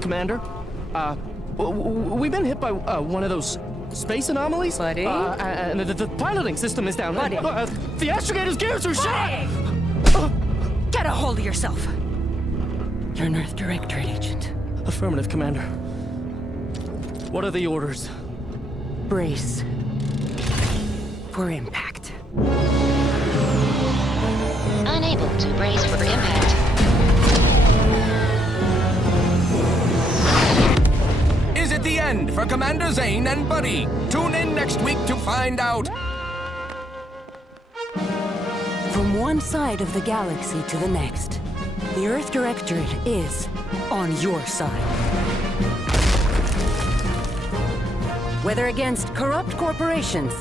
Commander, we've been hit by one of those space anomalies. Buddy? And the piloting system is down. Buddy? The astrogator's gears are shot! Get a hold of yourself! You're an Earth Directorate agent. Affirmative, Commander. What are the orders? Brace for impact. Unable to brace for impact. Is it the end for Commander Zane and Buddy? Tune in next week to find out. From one side of the galaxy to the next, the Earth Directorate is on your side. Whether against corrupt corporations,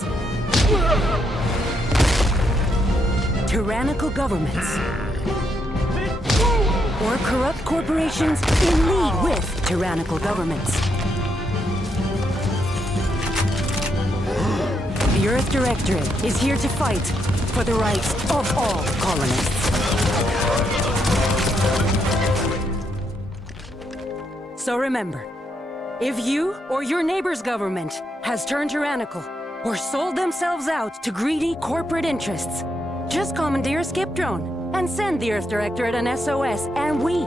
tyrannical governments, or corrupt corporations in league with tyrannical governments. The Earth Directorate is here to fight for the rights of all colonists. So remember, if you or your neighbor's government has turned tyrannical or sold themselves out to greedy corporate interests, just commandeer a skip drone and send the Earth Directorate an SOS, and we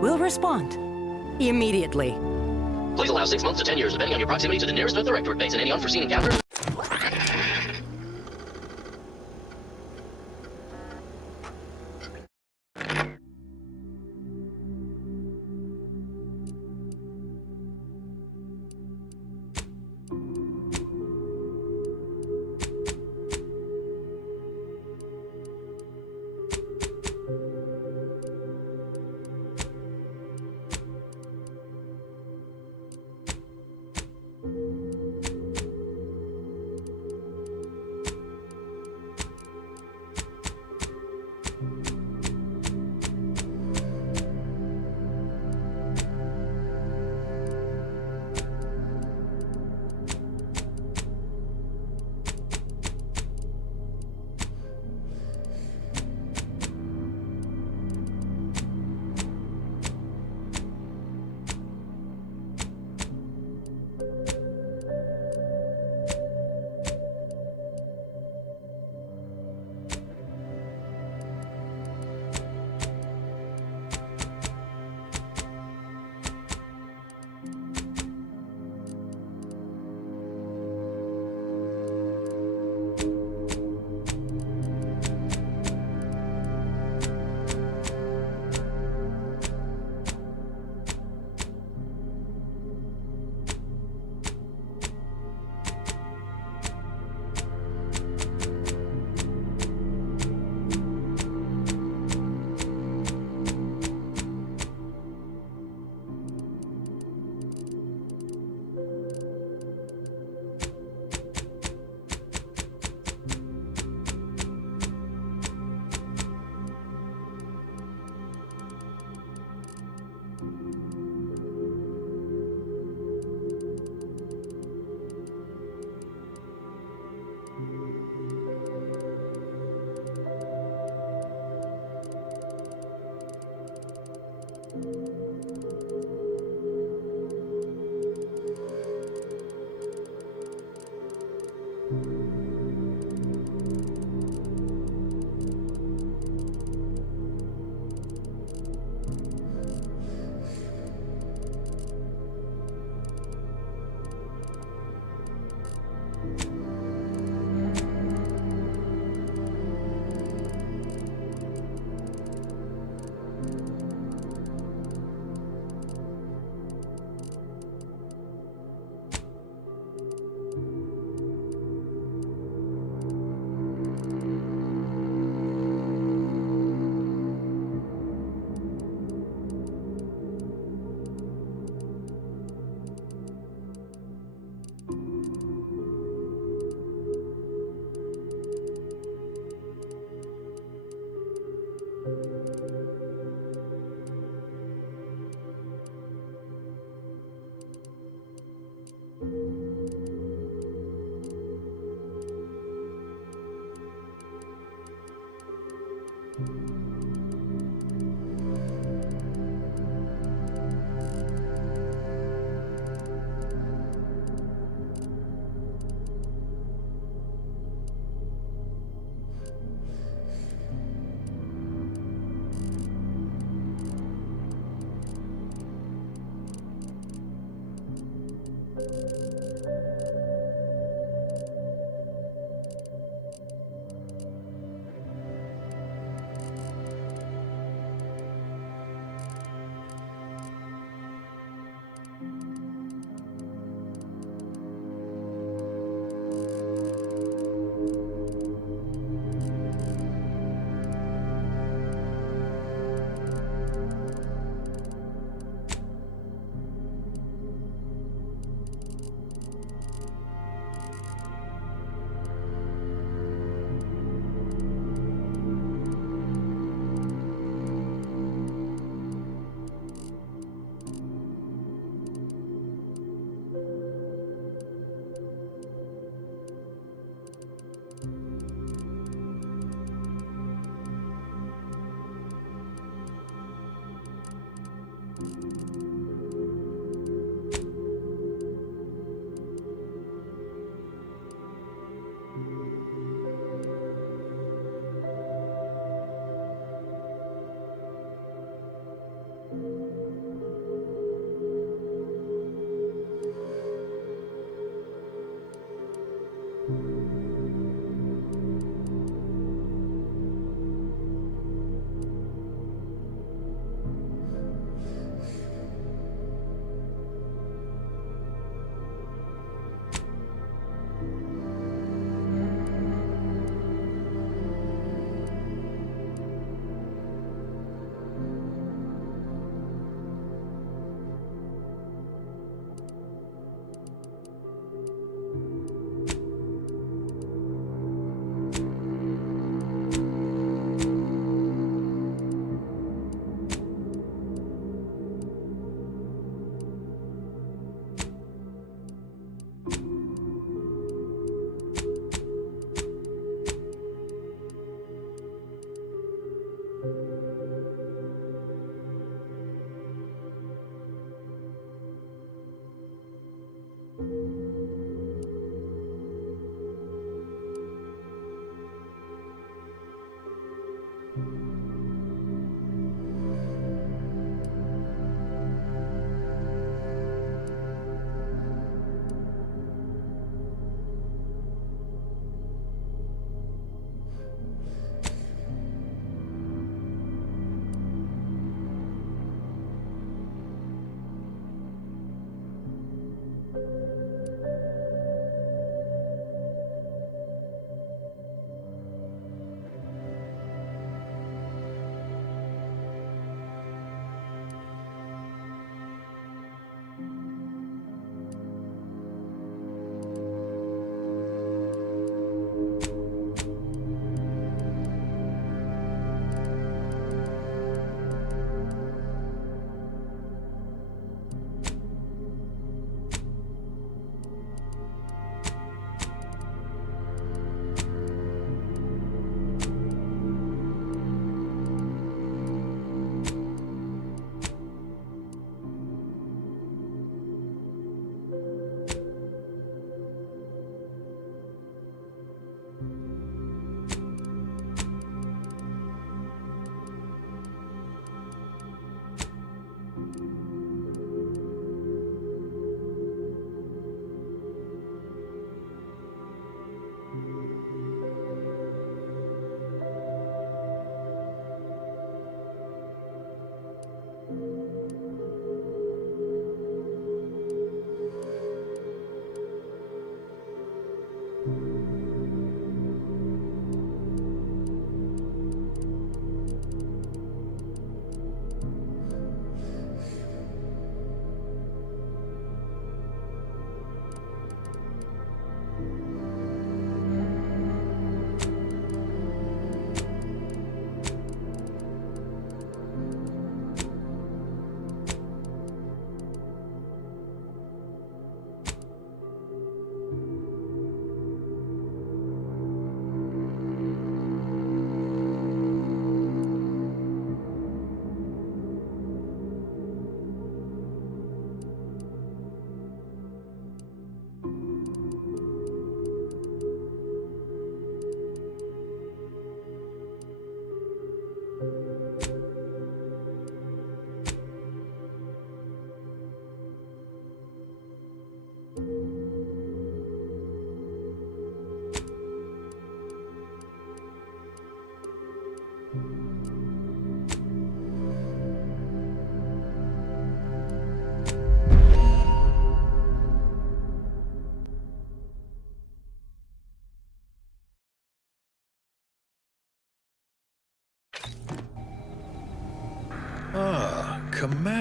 will respond immediately. Please allow 6 months to 10 years, depending on your proximity to the nearest Earth Directorate base and any unforeseen encounters.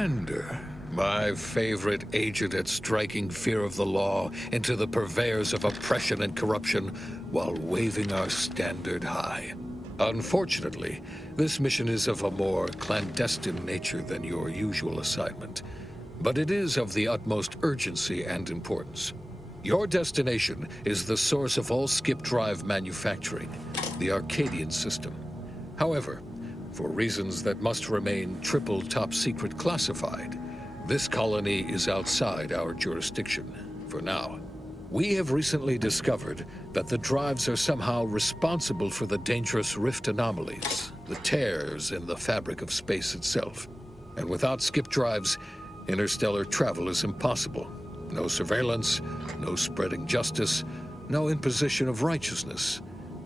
Commander, my favorite agent at striking fear of the law into the purveyors of oppression and corruption while waving our standard high. Unfortunately, this mission is of a more clandestine nature than your usual assignment, but it is of the utmost urgency and importance. Your destination is the source of all skip drive manufacturing, the Arcadian system. However, for reasons that must remain triple top secret classified, this colony is outside our jurisdiction for now. We have recently discovered that the drives are somehow responsible for the dangerous rift anomalies, the tears in the fabric of space itself. And without skip drives, interstellar travel is impossible. No surveillance, no spreading justice, no imposition of righteousness.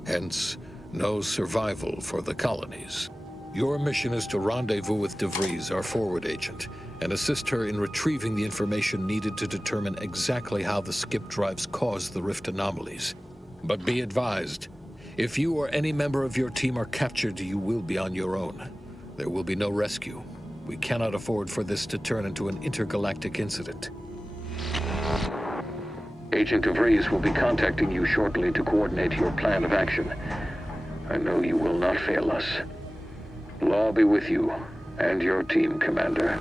Hence, no survival for the colonies. Your mission is to rendezvous with DeVries, our forward agent, and assist her in retrieving the information needed to determine exactly how the skip drives cause the rift anomalies. But be advised, if you or any member of your team are captured, you will be on your own. There will be no rescue. We cannot afford for this to turn into an intergalactic incident. Agent DeVries will be contacting you shortly to coordinate your plan of action. I know you will not fail us. Law be with you and your team, Commander.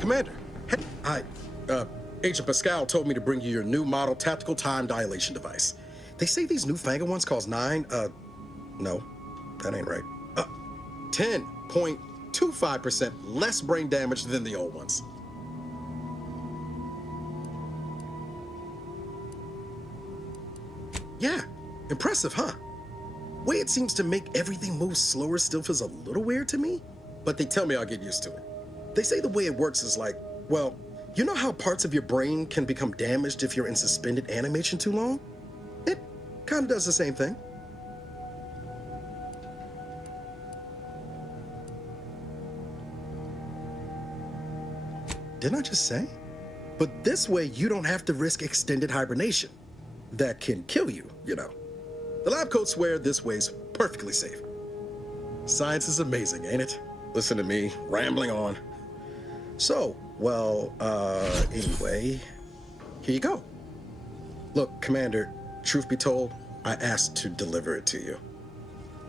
Commander, hey, Agent Pascal told me to bring you your new model tactical time dilation device. They say these newfangled ones cost no, that ain't right. 10.25% less brain damage than the old ones. Yeah, impressive, huh? Way it seems to make everything move slower still feels a little weird to me, but they tell me I'll get used to it. They say the way it works is like, well, you know how parts of your brain can become damaged if you're in suspended animation too long? It kind of does the same thing. Didn't I just say? But this way you don't have to risk extended hibernation. That can kill you, you know. The lab coats swear this way's perfectly safe. Science is amazing, ain't it? Listen to me, rambling on. So, well, anyway, here you go. Look, Commander, truth be told, I asked to deliver it to you.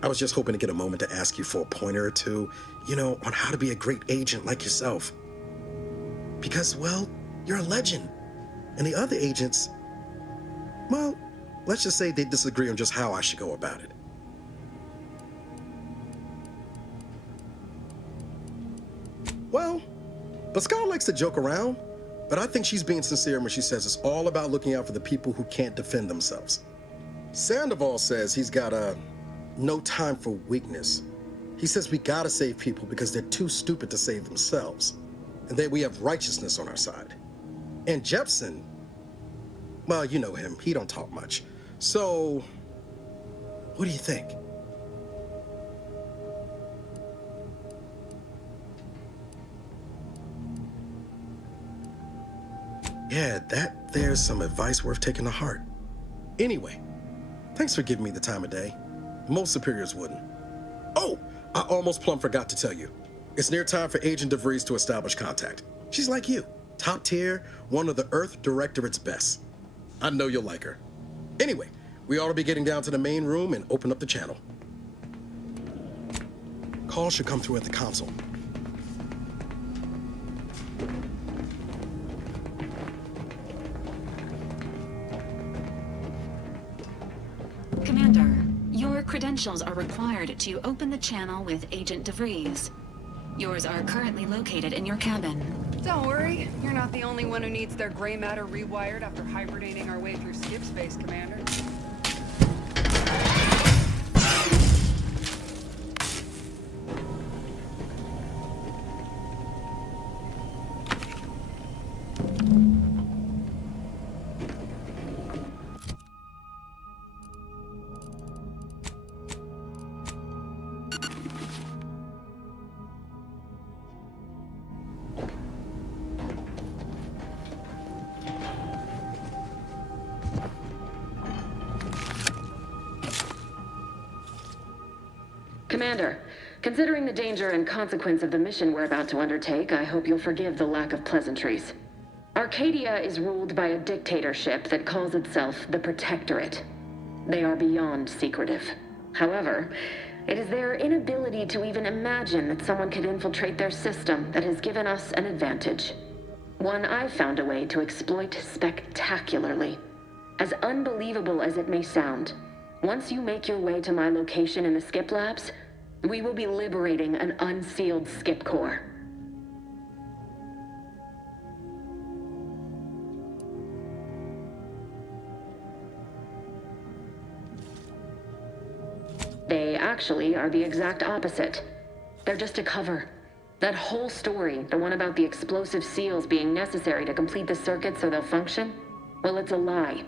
I was just hoping to get a moment to ask you for a pointer or two, you know, on how to be a great agent like yourself. Because, well, you're a legend. And the other agents, well, let's just say they disagree on just how I should go about it. Well, Pascal likes to joke around, but I think she's being sincere when she says it's all about looking out for the people who can't defend themselves. Sandoval says he's got no time for weakness. He says we gotta save people because they're too stupid to save themselves, and that we have righteousness on our side. And Jepson, well, you know him, he don't talk much. So, what do you think? Yeah, there's some advice worth taking to heart. Anyway, thanks for giving me the time of day. Most superiors wouldn't. Oh, I almost plumb forgot to tell you. It's near time for Agent DeVries to establish contact. She's like you, top tier, one of the Earth Directorate's best. I know you'll like her. Anyway, we ought to be getting down to the main room and open up the channel. Call should come through at the console. Commander, your credentials are required to open the channel with Agent DeVries. Yours are currently located in your cabin. Don't worry, you're not the only one who needs their gray matter rewired after hibernating our way through skip space, Commander. Commander, considering the danger and consequence of the mission we're about to undertake, I hope you'll forgive the lack of pleasantries. Arcadia is ruled by a dictatorship that calls itself the Protectorate. They are beyond secretive. However, it is their inability to even imagine that someone could infiltrate their system that has given us an advantage. One I've found a way to exploit spectacularly. As unbelievable as it may sound, once you make your way to my location in the Skip Labs, we will be liberating an unsealed Skip core. They actually are the exact opposite. They're just a cover. That whole story, the one about the explosive seals being necessary to complete the circuit so they'll function, well, it's a lie.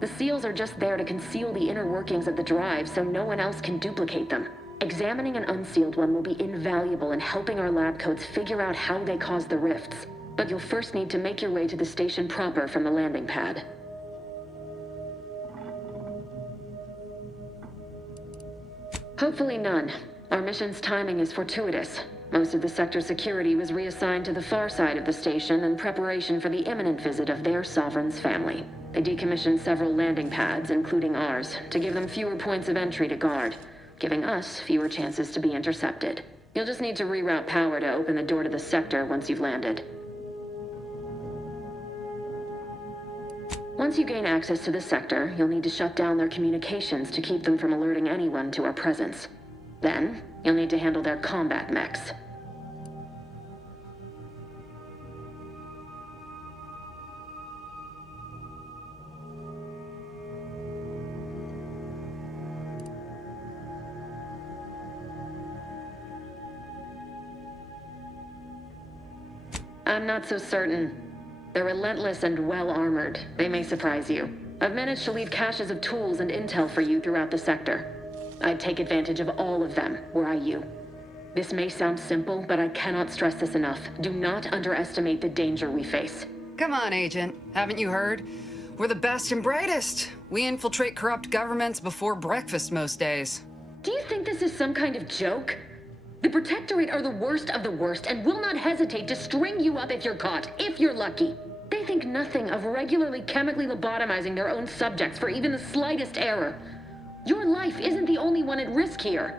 The seals are just there to conceal the inner workings of the drive so no one else can duplicate them. Examining an unsealed one will be invaluable in helping our lab coats figure out how they cause the rifts. But you'll first need to make your way to the station proper from the landing pad. Hopefully none. Our mission's timing is fortuitous. Most of the sector's security was reassigned to the far side of the station in preparation for the imminent visit of their sovereign's family. They decommissioned several landing pads, including ours, to give them fewer points of entry to guard, giving us fewer chances to be intercepted. You'll just need to reroute power to open the door to the sector once you've landed. Once you gain access to the sector, you'll need to shut down their communications to keep them from alerting anyone to our presence. Then, you'll need to handle their combat mechs. I'm not so certain. They're relentless and well-armored. They may surprise you. I've managed to leave caches of tools and intel for you throughout the sector. I'd take advantage of all of them, were I you. This may sound simple, but I cannot stress this enough. Do not underestimate the danger we face. Come on, Agent. Haven't you heard? We're the best and brightest. We infiltrate corrupt governments before breakfast most days. Do you think this is some kind of joke? The Protectorate are the worst of the worst and will not hesitate to string you up if you're caught, if you're lucky. They think nothing of regularly chemically lobotomizing their own subjects for even the slightest error. Your life isn't the only one at risk here.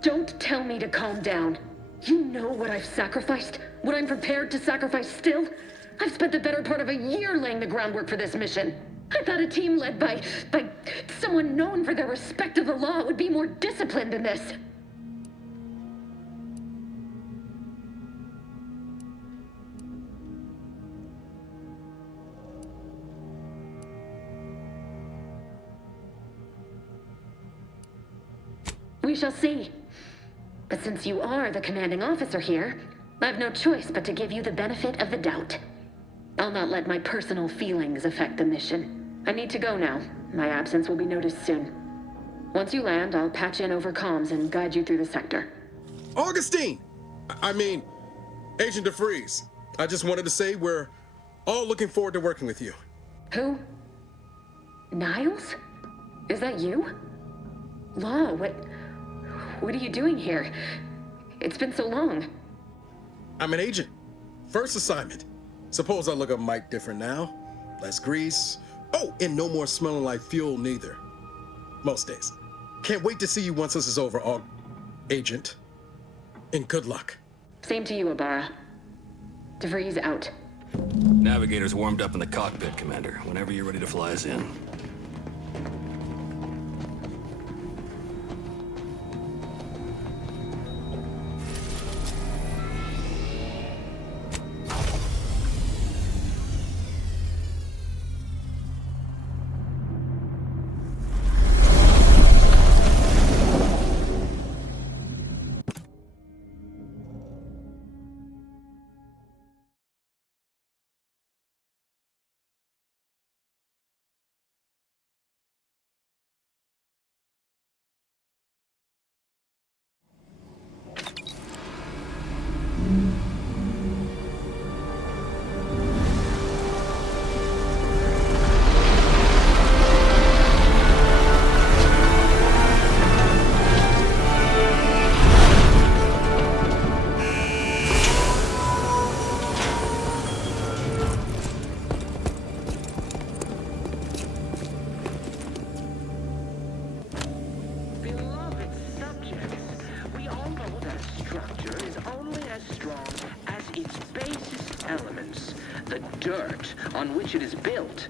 Don't tell me to calm down. You know what I've sacrificed, what I'm prepared to sacrifice still. I've spent the better part of a year laying the groundwork for this mission. I thought a team led by someone known for their respect of the law would be more disciplined than this. We shall see. But since you are the commanding officer here, I've no choice but to give you the benefit of the doubt. I'll not let my personal feelings affect the mission. I need to go now. My absence will be noticed soon. Once you land, I'll patch in over comms and guide you through the sector. Augustine! I mean, Agent DeFreeze. I just wanted to say we're all looking forward to working with you. Who? Niles? Is that you? Law, what are you doing here? It's been so long. I'm an agent. First assignment. Suppose I look a mite different now. Less grease. Oh, and no more smelling like fuel neither. Most days. Can't wait to see you once this is over, Agent. And good luck. Same to you, Ibarra. DeVries out. Navigator's warmed up in the cockpit, Commander. Whenever you're ready to fly us in. dirt on which it is built,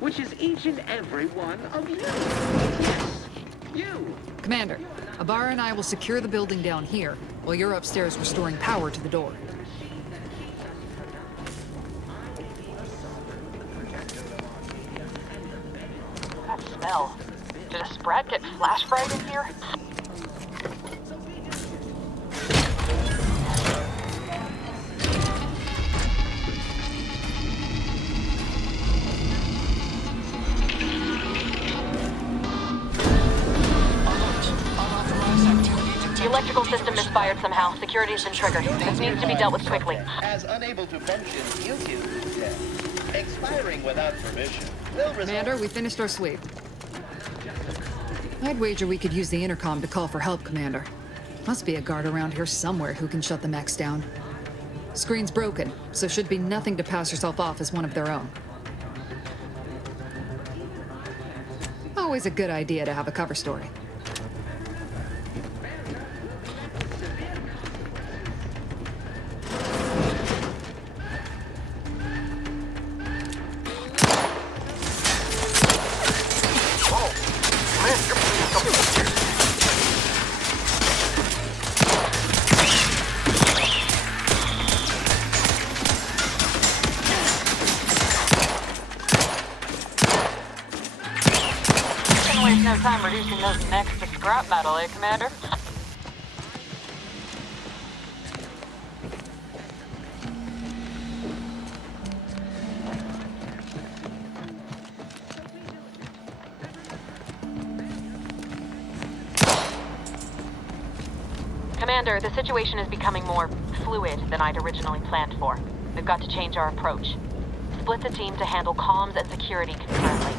which is each and every one of you. Yes, you. Commander, Ibarra and I will secure the building down here, while you're upstairs restoring power to the door. That smell. Did a sprat get flash fried in here? The electrical system misfired somehow. Security has been triggered. This needs to be dealt with quickly. As unable to function due to death, expiring without permission will result... Commander, we finished our sweep. I'd wager we could use the intercom to call for help, Commander. Must be a guard around here somewhere who can shut the mechs down. Screen's broken, so should be nothing to pass yourself off as one of their own. Always a good idea to have a cover story. No time reducing those mechs to scrap metal, eh, Commander? Commander, the situation is becoming more fluid than I'd originally planned for. We've got to change our approach. Split the team to handle comms and security concurrently.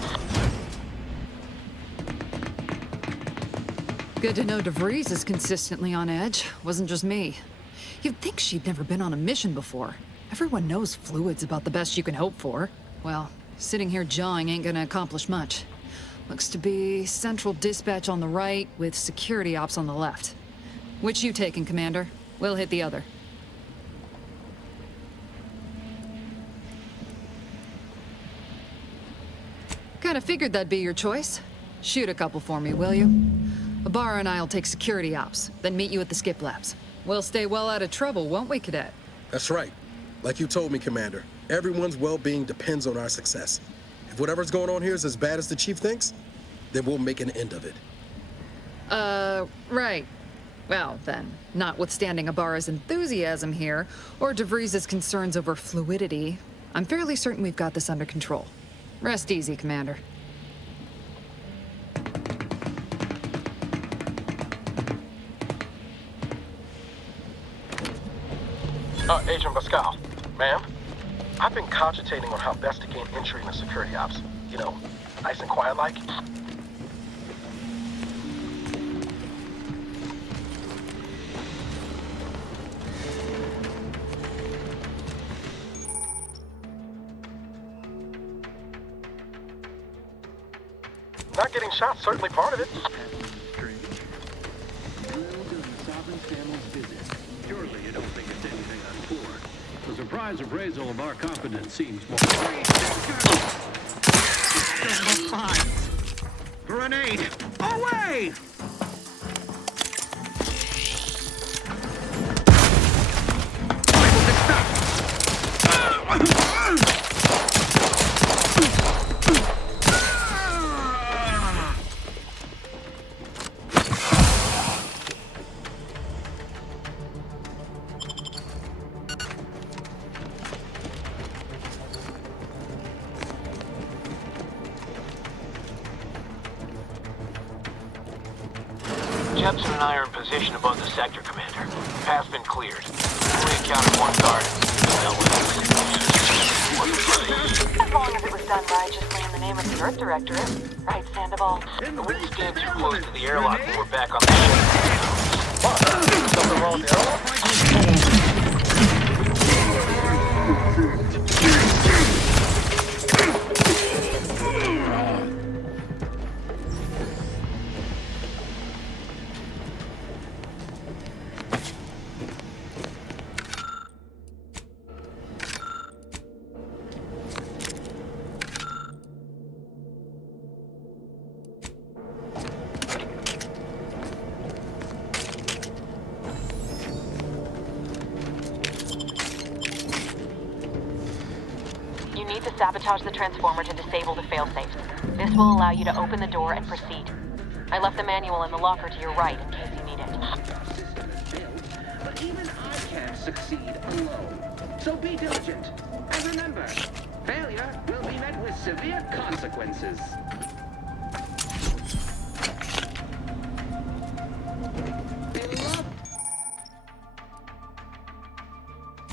Good to know DeVries is consistently on edge. Wasn't just me. You'd think she'd never been on a mission before. Everyone knows fluid's about the best you can hope for. Well, sitting here jawing ain't gonna accomplish much. Looks to be central dispatch on the right with security ops on the left. Which you taking, Commander? We'll hit the other. Kinda figured that'd be your choice. Shoot a couple for me, will you? Ibarra and I'll take security ops, then meet you at the skip labs. We'll stay well out of trouble, won't we, Cadet? That's right. Like you told me, Commander, everyone's well-being depends on our success. If whatever's going on here is as bad as the Chief thinks, then we'll make an end of it. Right. Well, then, notwithstanding Ibarra's enthusiasm here, or DeVries' concerns over fluidity, I'm fairly certain we've got this under control. Rest easy, Commander. Agent Pascal. Ma'am? I've been cogitating on how best to gain entry into security ops. You know, nice and quiet like. Not getting shot, certainly part of it. Surely you don't think it's anything untoward. The surprise appraisal of our competence seems more... Grenade! Away! Jepson and I are in position above the sector, Commander. Path's been cleared. Only encountered one guard. As long as it was done righteously in the name of the Earth Directorate. Right, Sandoval? We didn't stand too close to the airlock when we're back on the ship. What? Something wrong with the airlock? Sabotage the transformer to disable the failsafes. This will allow you to open the door and proceed. I left the manual in the locker to your right in case you need it. But even I can't succeed alone. So be diligent. And remember, failure will be met with severe consequences. Beloved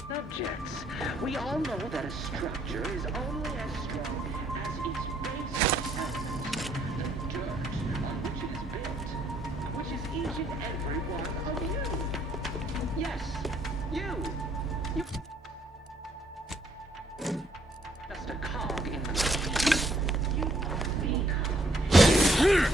subjects, we all know that a structure is only as strong as its base elements, the dirt on which it is built, which is each and every one of you. Yes, you. Just a cog in the machine. You are the cog.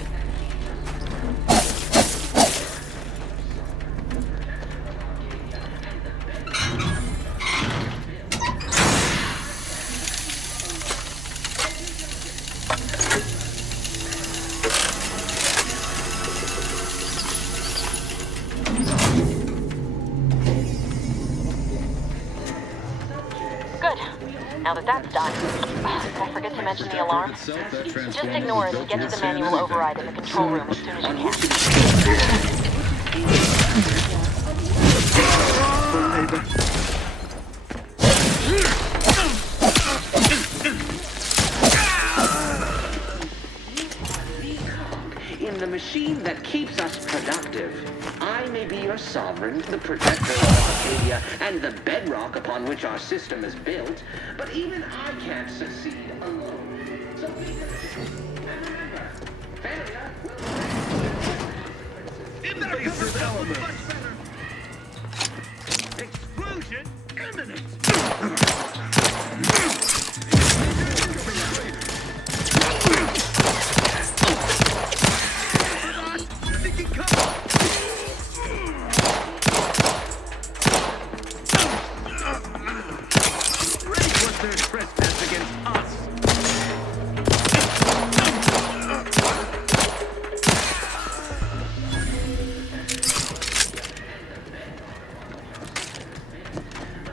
Now that that's done, did I forget to mention the alarm? Just ignore it and get to the manual override in the control room as soon as you can. In the machine that keeps us productive, I may be your sovereign, the protector of Arcadia, and the bedrock upon which our system is built, but even I can't succeed alone. So be diligent. And remember, failure will be invasive element. Explosion imminent.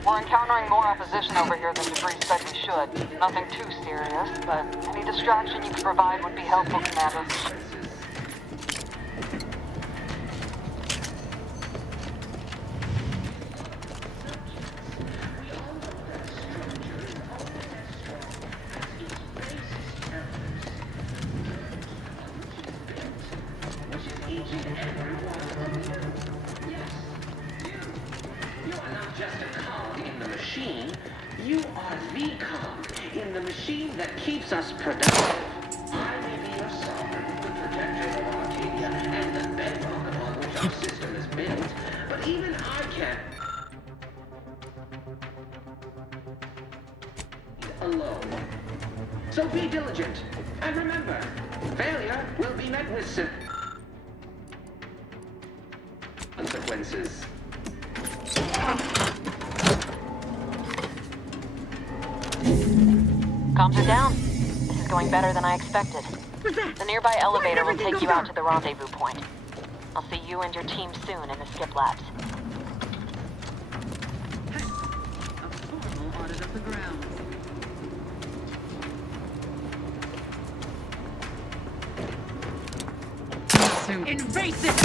We're encountering more opposition over here than Debris said we should. Nothing too serious, but any distraction you can provide would be helpful, Commander. You are the cog in the machine that keeps us productive. I may be your sovereign, the protector of Arcadia, and the bedrock upon which our system is built, but even I can't alone. So be diligent, and remember, failure will be met with consequences. Comms are down. This is going better than I expected. The nearby elevator will take you out to the rendezvous point. I'll see you and your team soon in the skip labs. A formal audit of the grounds. Invasive!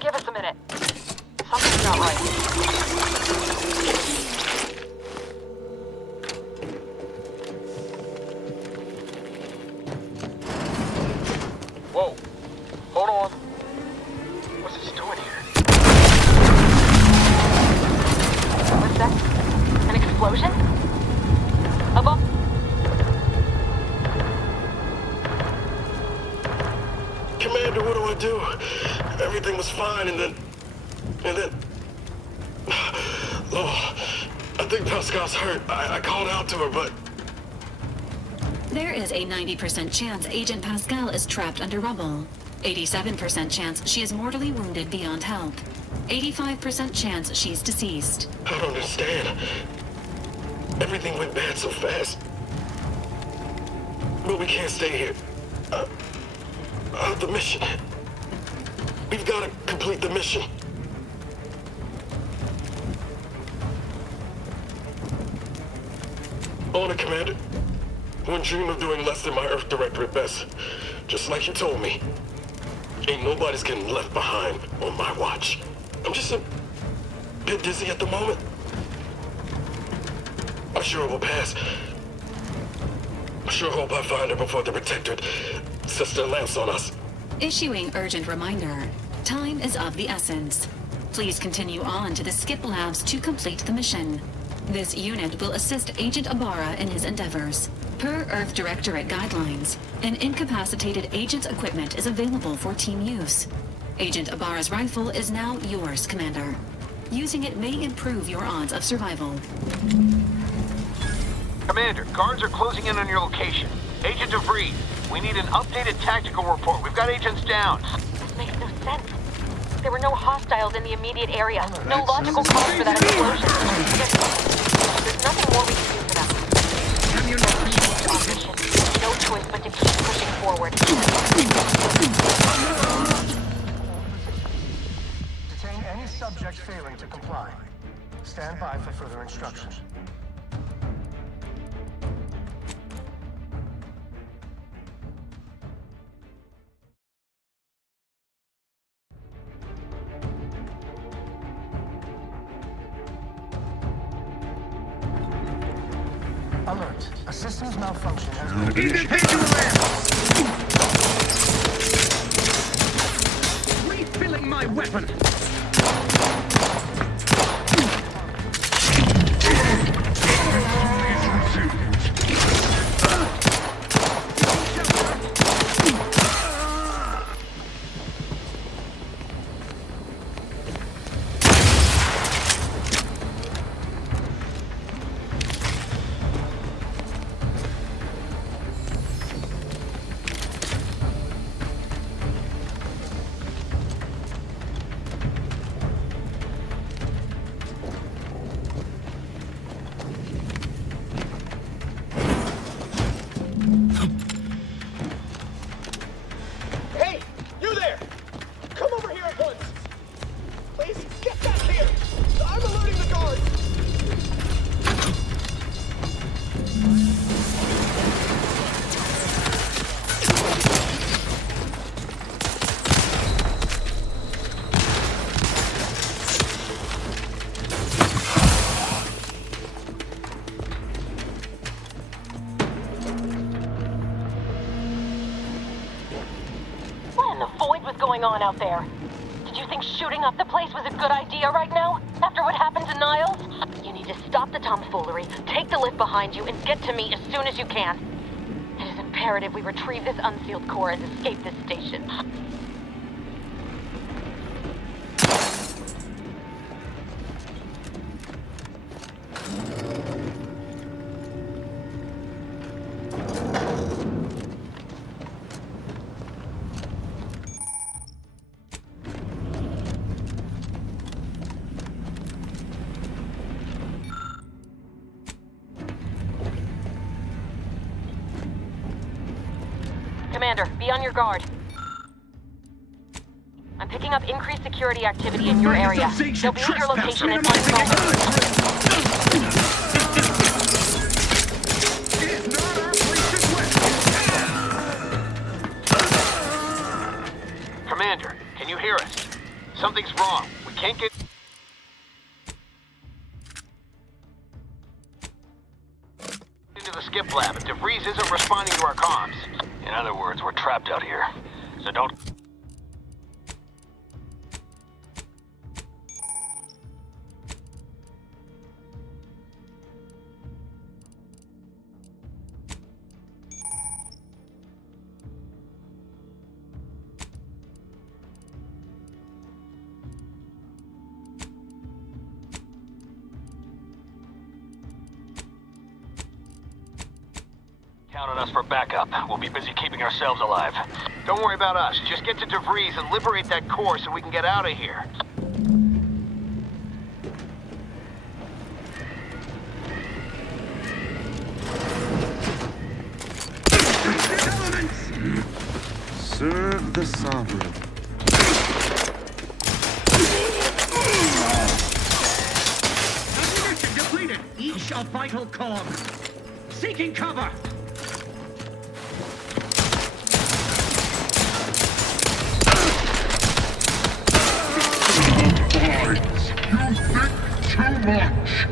Give us a minute. Something's not right. Whoa. Hold on. What's this doing here? What's that? An explosion? Above? Commander, what do I do? Everything was fine, and then And then... Oh, I think Pascal's hurt. I called out to her, but... There is a 90% chance Agent Pascal is trapped under rubble. 87% chance she is mortally wounded beyond help. 85% chance she's deceased. I don't understand. Everything went bad so fast. But we can't stay here. The mission. We've got to complete the mission. On it, Commander. Wouldn't dream of doing less than my Earth Director at best. Just like you told me. Ain't nobody's getting left behind on my watch. I'm just a bit dizzy at the moment. I'm sure it will pass. I sure hope I find her before the Protectorate sets their lamps on us. Issuing urgent reminder. Time is of the essence. Please continue on to the skip labs to complete the mission. This unit will assist Agent Ibarra in his endeavors. Per Earth Directorate guidelines, an incapacitated agent's equipment is available for team use. Agent Ibarra's rifle is now yours, Commander. Using it may improve your odds of survival. Commander, guards are closing in on your location. Agent DeVries, we need an updated tactical report. We've got agents down. This makes no sense. There were no hostiles in the immediate area. No logical cause for that explosion. There's nothing more we can do for them. No choice but to keep pushing forward. Detain any subject failing to comply. Stand by for further instructions. Alert. A systems malfunction has been... Refilling my weapon! Hey, you there! Come over here at once! Please, get back here! I'm alerting the guards! What in the void was going on out there? Did you think shooting up the place was a good idea right now? After what happened to Niles? You need to stop the tomfoolery, take the lift behind you, and get to me as soon as you can. It is imperative we retrieve this unsealed core and escape this station. Commander, be on your guard. I'm picking up increased security activity in your area. They'll be at your location in 5 moments. Commander, can you hear us? Something's wrong. We can't get... into the skip lab, and DeVries isn't responding to our comms. In other words, we're trapped out here. So don't... us for backup. We'll be busy keeping ourselves alive. Don't worry about us. Just get to DeVries and liberate that core so we can get out of here. Serve the Sovereign. Ammunition depleted. Each a vital cog. Seeking cover. Too much.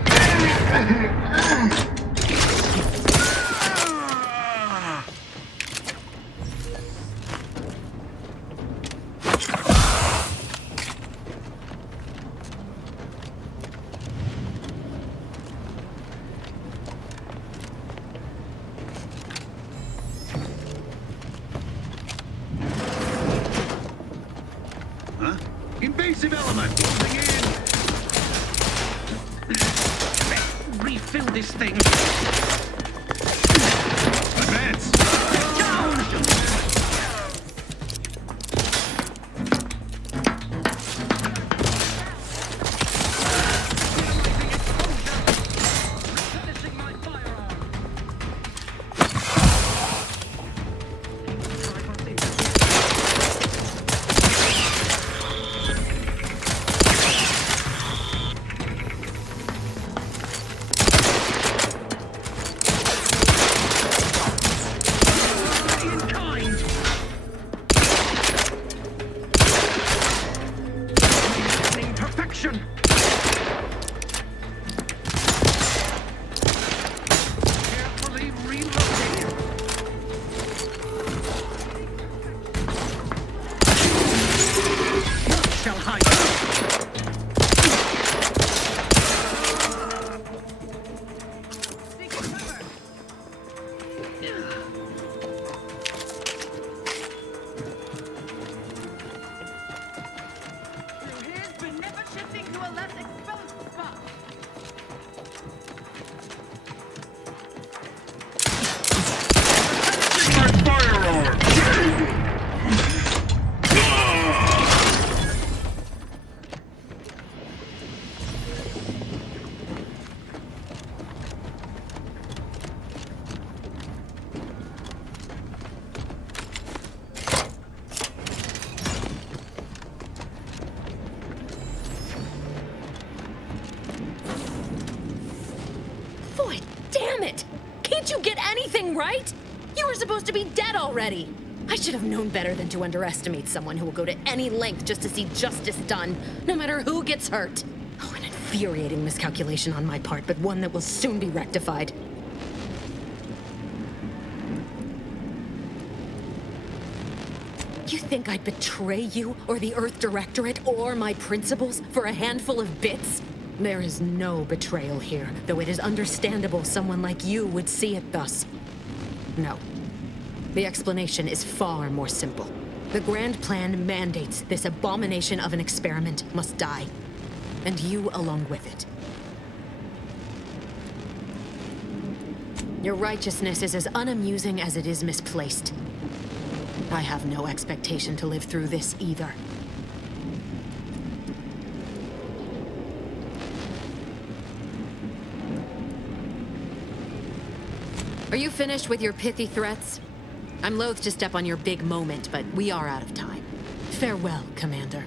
Huh? Invasive element moving in. Let's refill this thing. Advance. Down. Right? You were supposed to be dead already. I should have known better than to underestimate someone who will go to any length just to see justice done, no matter who gets hurt. Oh, an infuriating miscalculation on my part, but one that will soon be rectified. You think I'd betray you, or the Earth Directorate, or my principles for a handful of bits? There is no betrayal here, though it is understandable someone like you would see it thus. No. The explanation is far more simple. The grand plan mandates this abomination of an experiment must die. And you along with it. Your righteousness is as unamusing as it is misplaced. I have no expectation to live through this either. Are you finished with your pithy threats? I'm loath to step on your big moment, but we are out of time. Farewell, Commander.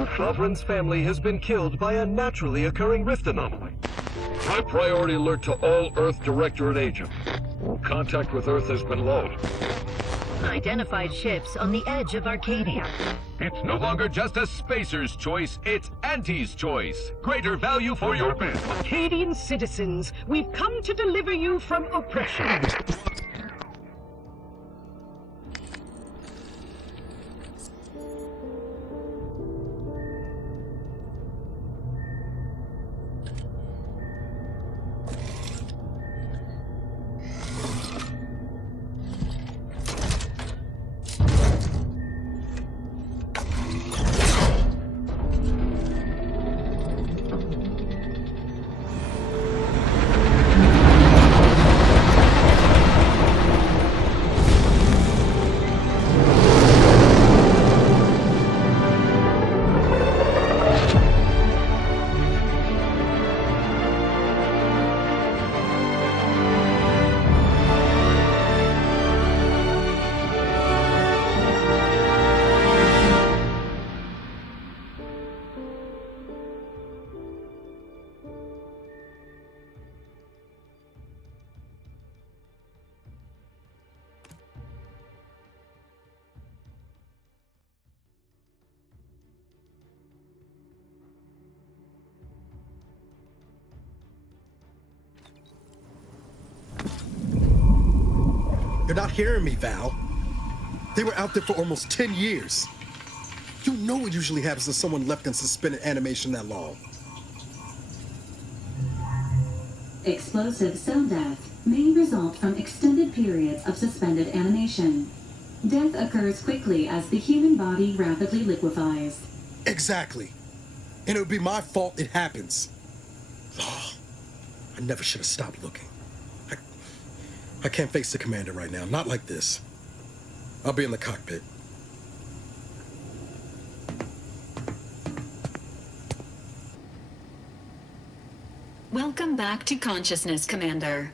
The Sovereign's family has been killed by a naturally occurring rift anomaly. High priority alert to all Earth Directorate agents. Contact with Earth has been low. Identified ships on the edge of Arcadia. It's no longer just a spacer's choice, it's Auntie's choice. Greater value for your bid. Arcadian citizens, we've come to deliver you from oppression. You're not hearing me, Val. They were out there for almost 10 years. You know what usually happens to someone left in suspended animation that long. Explosive cell death may result from extended periods of suspended animation. Death occurs quickly as the human body rapidly liquefies. Exactly. And it would be my fault it happens. Oh, I never should have stopped looking. I can't face the commander right now, not like this. I'll be in the cockpit. Welcome back to consciousness, Commander.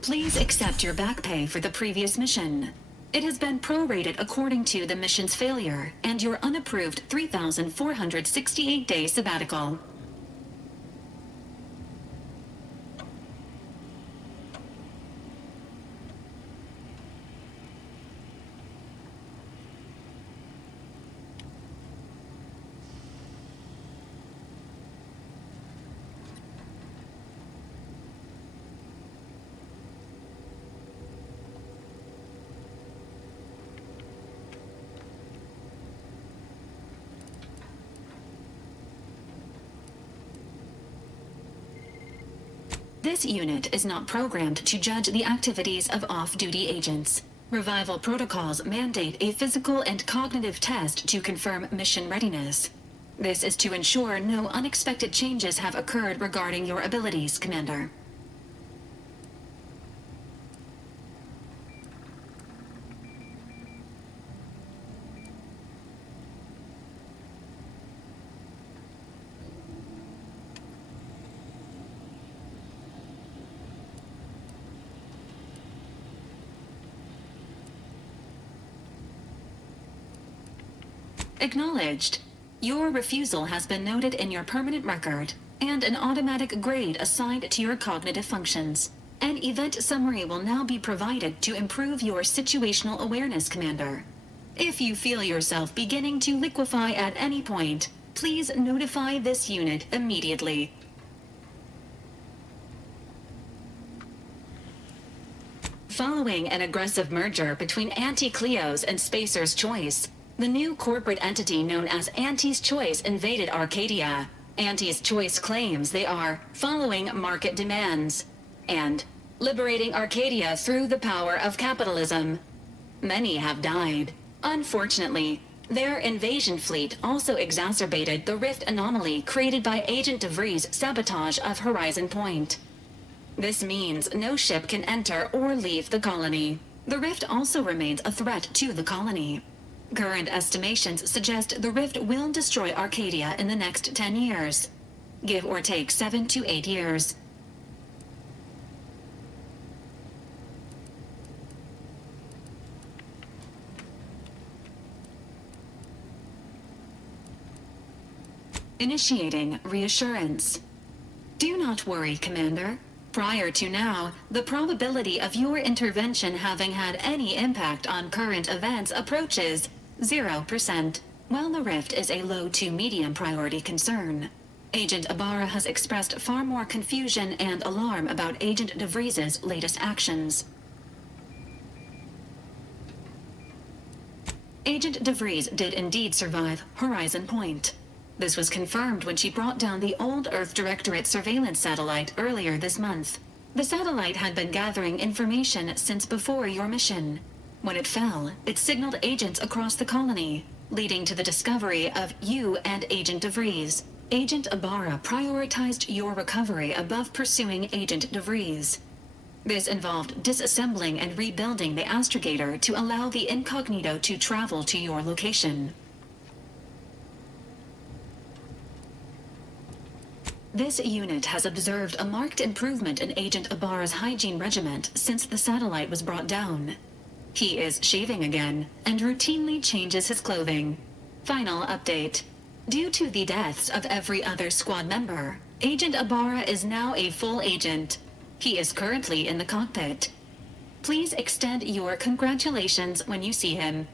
Please accept your back pay for the previous mission. It has been prorated according to the mission's failure and your unapproved 3,468-day sabbatical. This unit is not programmed to judge the activities of off-duty agents. Revival protocols mandate a physical and cognitive test to confirm mission readiness. This is to ensure no unexpected changes have occurred regarding your abilities, Commander. Acknowledged. Your refusal has been noted in your permanent record, and an automatic grade assigned to your cognitive functions. An event summary will now be provided to improve your situational awareness, Commander. If you feel yourself beginning to liquefy at any point, please notify this unit immediately. Following an aggressive merger between Anti-Cleo's and Spacer's Choice, the new corporate entity known as Auntie's Choice invaded Arcadia. Auntie's Choice claims they are following market demands and liberating Arcadia through the power of capitalism. Many have died. Unfortunately, their invasion fleet also exacerbated the rift anomaly created by Agent DeVries' sabotage of Horizon Point. This means no ship can enter or leave the colony. The rift also remains a threat to the colony. Current estimations suggest the rift will destroy Arcadia in the next 10 years. Give or take 7 to 8 years. Initiating reassurance. Do not worry, Commander. Prior to now, the probability of your intervention having had any impact on current events approaches 0%, while the rift is a low to medium priority concern. Agent Ibarra has expressed far more confusion and alarm about Agent DeVries's latest actions. Agent DeVries did indeed survive Horizon Point. This was confirmed when she brought down the old Earth Directorate surveillance satellite earlier this month. The satellite had been gathering information since before your mission. When it fell, it signaled agents across the colony, leading to the discovery of you and Agent DeVries. Agent Ibarra prioritized your recovery above pursuing Agent DeVries. This involved disassembling and rebuilding the astrogator to allow the incognito to travel to your location. This unit has observed a marked improvement in Agent Ibarra's hygiene regiment since the satellite was brought down. He is shaving again and routinely changes his clothing. Final update. Due to the deaths of every other squad member, Agent Ibarra is now a full agent. He is currently in the cockpit. Please extend your congratulations when you see him.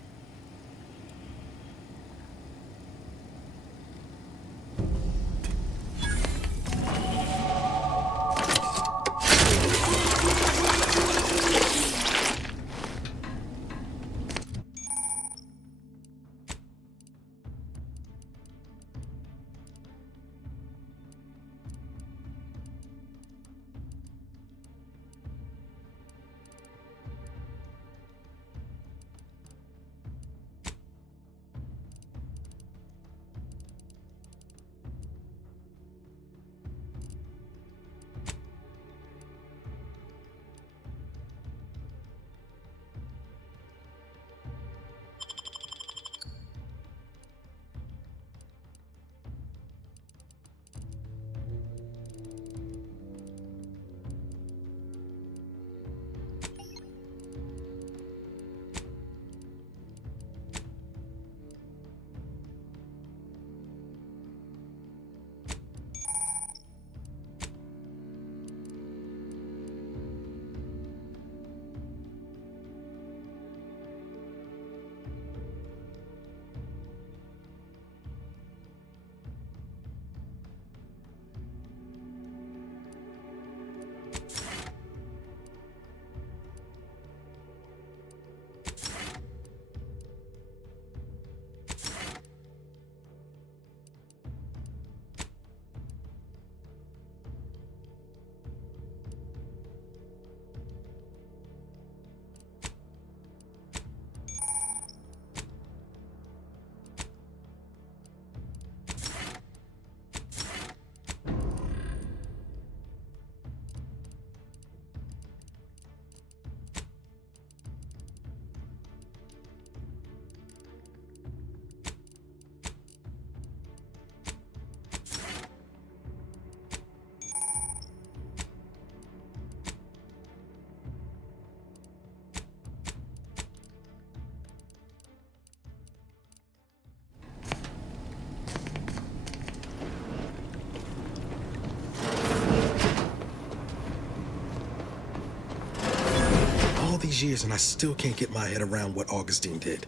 These years and I still can't get my head around what Augustine did.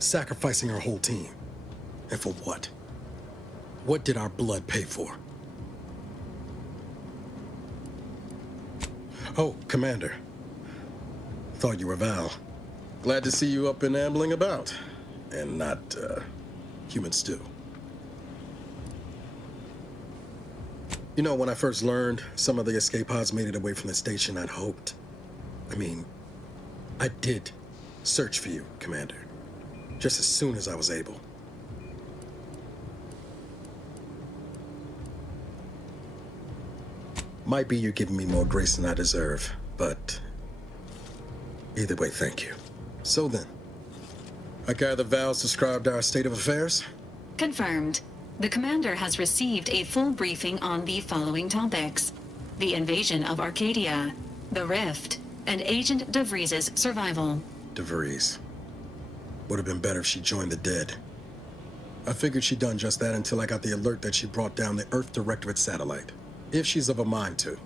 Sacrificing our whole team. And for what? What did our blood pay for? Oh, Commander. Thought you were Val. Glad to see you up and ambling about. And not, human stew. You know, when I first learned some of the escape pods made it away from the station, I'd hoped. I did search for you, Commander, just as soon as I was able. Might be you giving me more grace than I deserve, but either way, thank you. So then, I gather Val's described our state of affairs? Confirmed. The Commander has received a full briefing on the following topics: the invasion of Arcadia, the Rift, and Agent DeVries's survival. DeVries. Would have been better if she joined the dead. I figured she'd done just that until I got the alert that she brought down the Earth Directorate satellite. If she's of a mind to,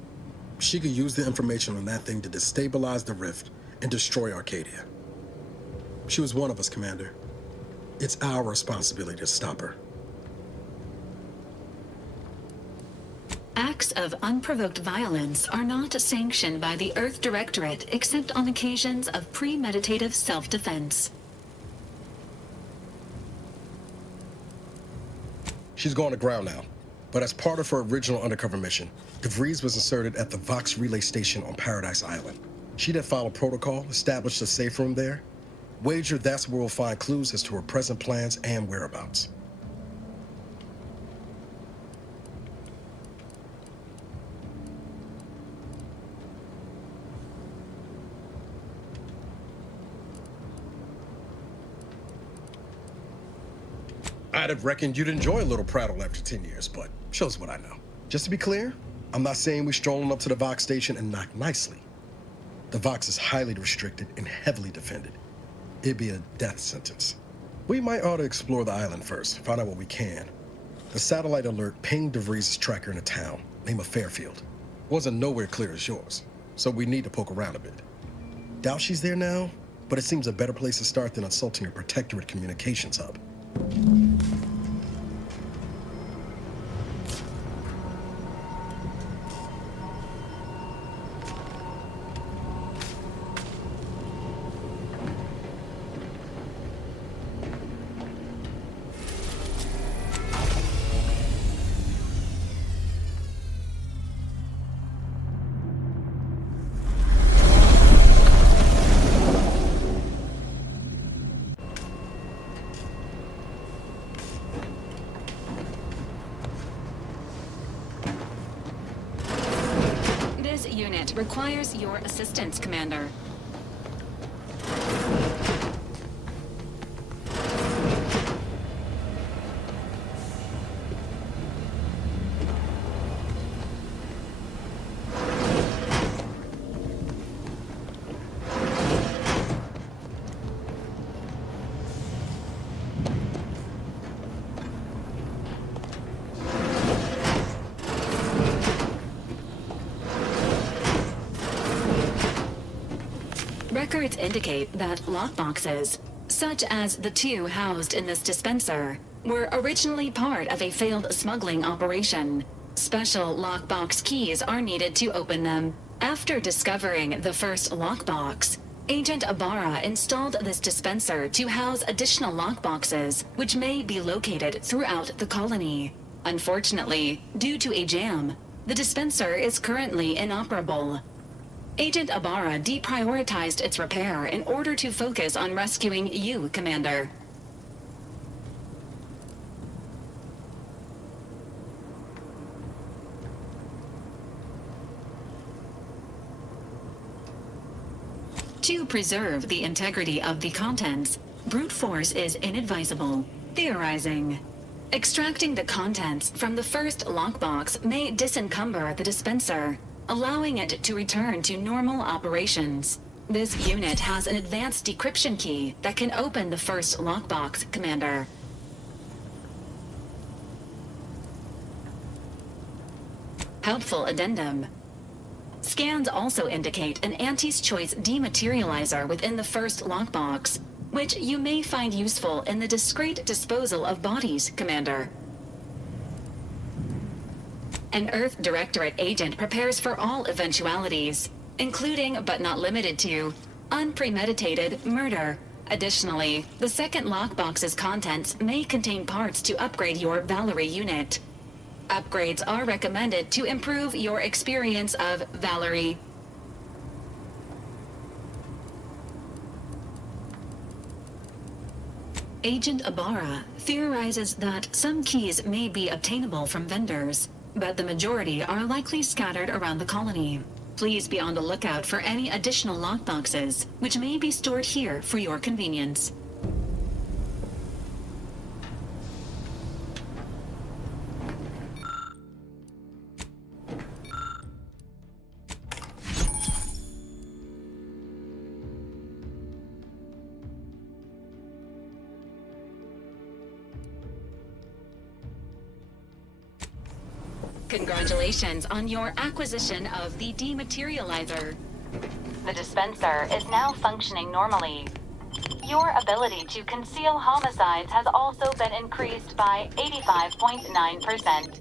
she could use the information on that thing to destabilize the rift and destroy Arcadia. She was one of us, Commander. It's our responsibility to stop her. Acts of unprovoked violence are not sanctioned by the Earth Directorate except on occasions of premeditative self-defense. She's gone to ground now, but as part of her original undercover mission, DeVries was inserted at the Vox Relay Station on Paradise Island. She did follow protocol, established a safe room there. Wager that's where we'll find clues as to her present plans and whereabouts. I'd have reckoned you'd enjoy a little prattle after 10 years, but shows what I know. Just to be clear, I'm not saying we're strolling up to the Vox station and knock nicely. The Vox is highly restricted and heavily defended. It'd be a death sentence. We might ought to explore the island first, find out what we can. The satellite alert pinged DeVries' tracker in a town, name of Fairfield. Wasn't nowhere clear as yours, so we need to poke around a bit. Doubt she's there now, but it seems a better place to start than assaulting a protectorate communications hub. This unit requires your assistance, Commander. Records indicate that lockboxes, such as the two housed in this dispenser, were originally part of a failed smuggling operation. Special lockbox keys are needed to open them. After discovering the first lockbox, Agent Ibarra installed this dispenser to house additional lockboxes, which may be located throughout the colony. Unfortunately, due to a jam, the dispenser is currently inoperable. Agent Ibarra deprioritized its repair in order to focus on rescuing you, Commander. To preserve the integrity of the contents, brute force is inadvisable. Theorizing. Extracting the contents from the first lockbox may disencumber the dispenser, allowing it to return to normal operations. This unit has an advanced decryption key that can open the first lockbox, Commander. Helpful addendum. Scans also indicate an Anti's Choice dematerializer within the first lockbox, which you may find useful in the discreet disposal of bodies, Commander. An Earth Directorate agent prepares for all eventualities, including but not limited to unpremeditated murder. Additionally, the second lockbox's contents may contain parts to upgrade your Valerie unit. Upgrades are recommended to improve your experience of Valerie. Agent Ibarra theorizes that some keys may be obtainable from vendors, but the majority are likely scattered around the colony. Please be on the lookout for any additional lockboxes, which may be stored here for your convenience. Congratulations on your acquisition of the dematerializer. The dispenser is now functioning normally. Your ability to conceal homicides has also been increased by 85.9%.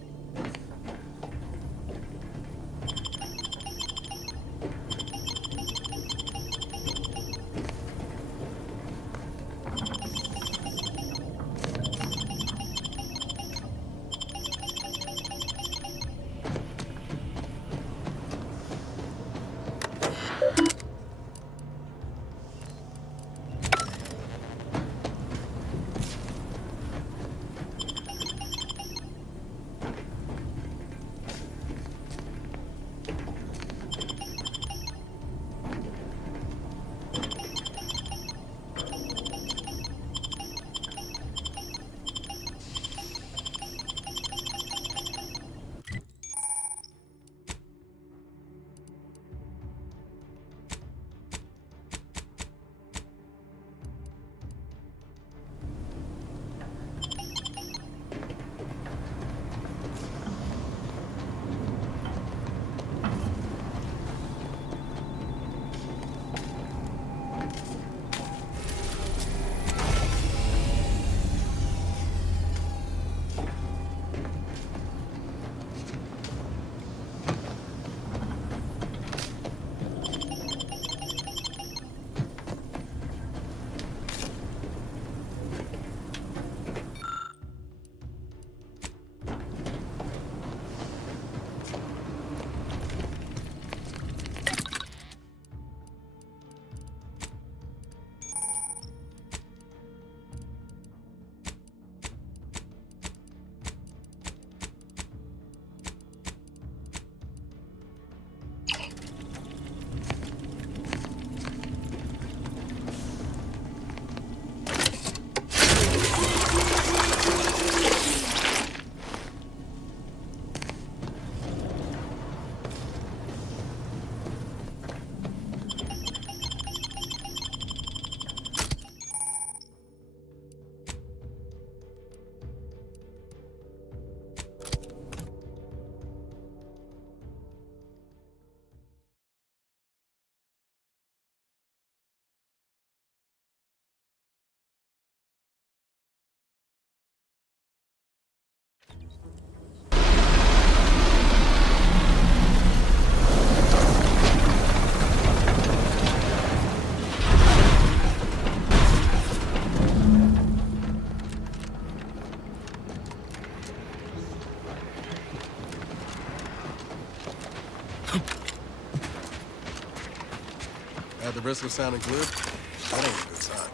At the risk of sounding glib, that ain't a good sign.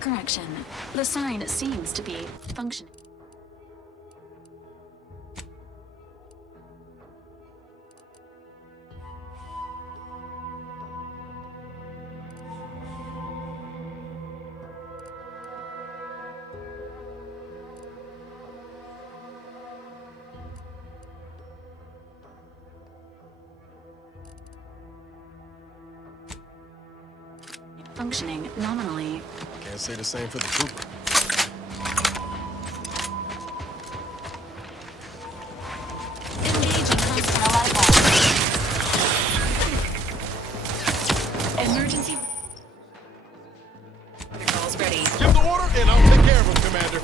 Correction. The sign seems to be functioning. Functioning nominally. Can't say the same for the trooper. Emergency. Calls ready. Give the order and I'll take care of him, Commander.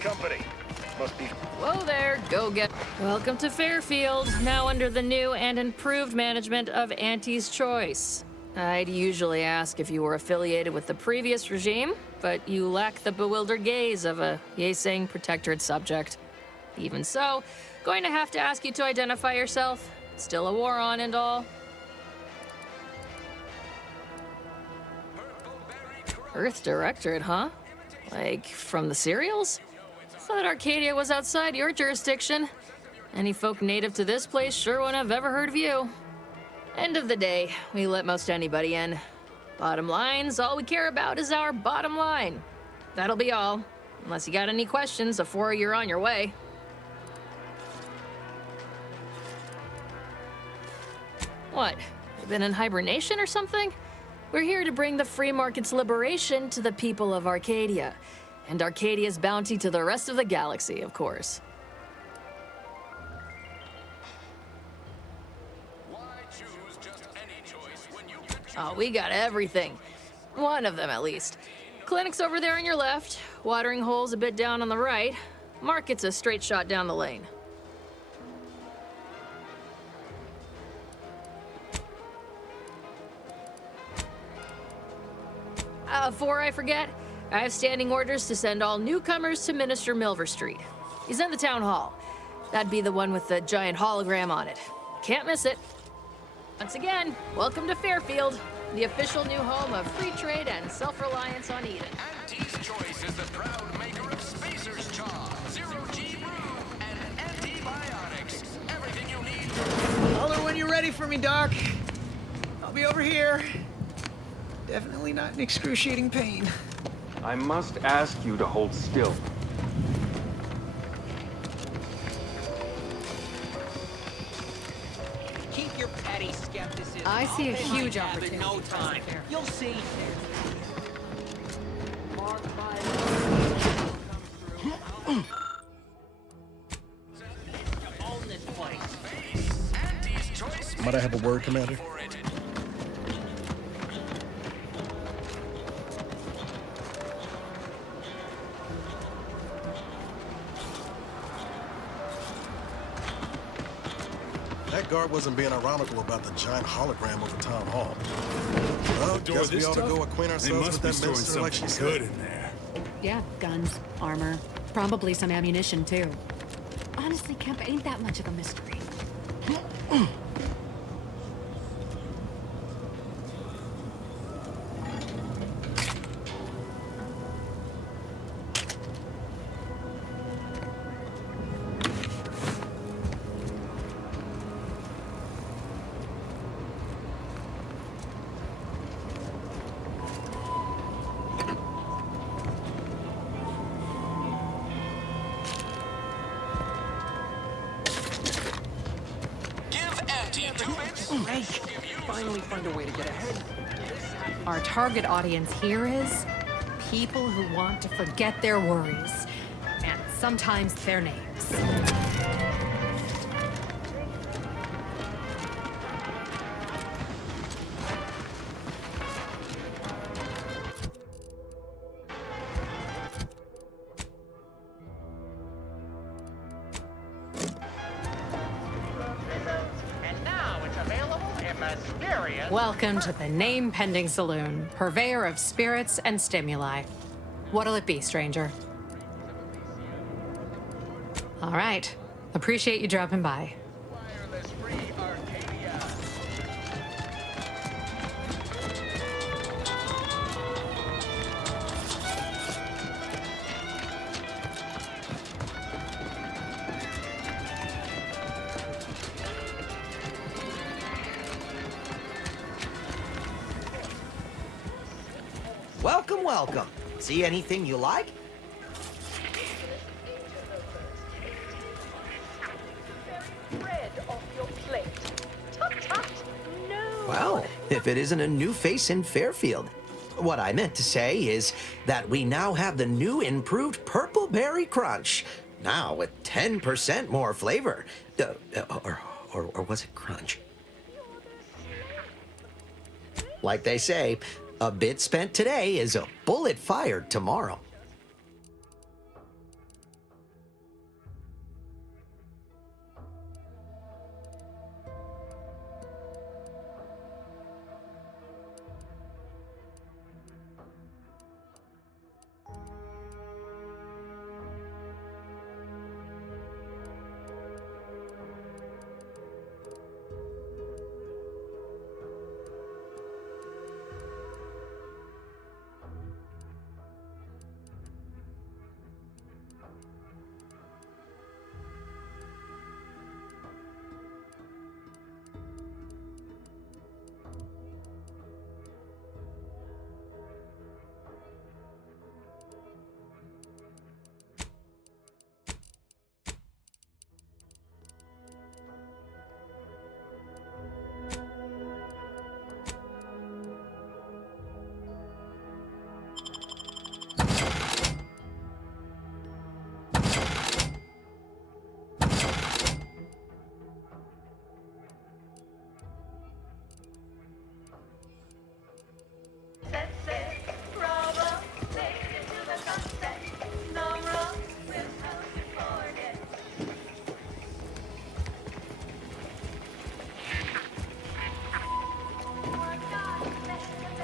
Company. Must be. Whoa there, go get. Welcome to Fairfield, now under the new and improved management of Auntie's Choice. I'd usually ask if you were affiliated with the previous regime, but you lack the bewildered gaze of a yay-saying protectorate subject. Even so, going to have to ask you to identify yourself. Still a war on and all. Earth Directorate, huh? Like, from the cereals? Thought Arcadia was outside your jurisdiction. Any folk native to this place sure wouldn't have ever heard of you. End of the day, we let most anybody in. Bottom line's all we care about is our bottom line. That'll be all. Unless you got any questions before you're on your way. What? You been in hibernation or something? We're here to bring the free market's liberation to the people of Arcadia. And Arcadia's bounty to the rest of the galaxy, of course. Oh, we got everything. One of them, at least. Clinic's over there on your left. Watering hole's a bit down on the right. Market's a straight shot down the lane. Before I forget, I have standing orders to send all newcomers to Minister Milver Street. He's in the town hall. That'd be the one with the giant hologram on it. Can't miss it. Once again, welcome to Fairfield, the official new home of free trade and self-reliance on Eden. Auntie's Choice is the proud maker of Spacer's Chaw, Zero-G Brew, and antibiotics. Everything you need. Holler when you're ready for me, Doc. I'll be over here. Definitely not in excruciating pain. I must ask you to hold still. Keep your petty skepticism. I see a They huge might have opportunity. in no time. You'll see. Own this place. Might I have a word, Commander? That guard wasn't being ironical about the giant hologram over town hall. Well, guess we ought to go acquaint ourselves with that minister like she said. Yeah, guns, armor, probably some ammunition too. Honestly, Kemp ain't that much of a mystery. Finally find a way to get ahead. Our target audience here is people who want to forget their worries, and sometimes their names. Welcome to the name-pending saloon, purveyor of spirits and stimuli. What'll it be, stranger? All right. Appreciate you dropping by. Welcome, welcome. See anything you like? Well, if it isn't a new face in Fairfield. What I meant to say is that we now have the new improved Purple Berry Crunch. Now with 10% more flavor. Or was it crunch? Like they say, a bit spent today is a bullet fired tomorrow.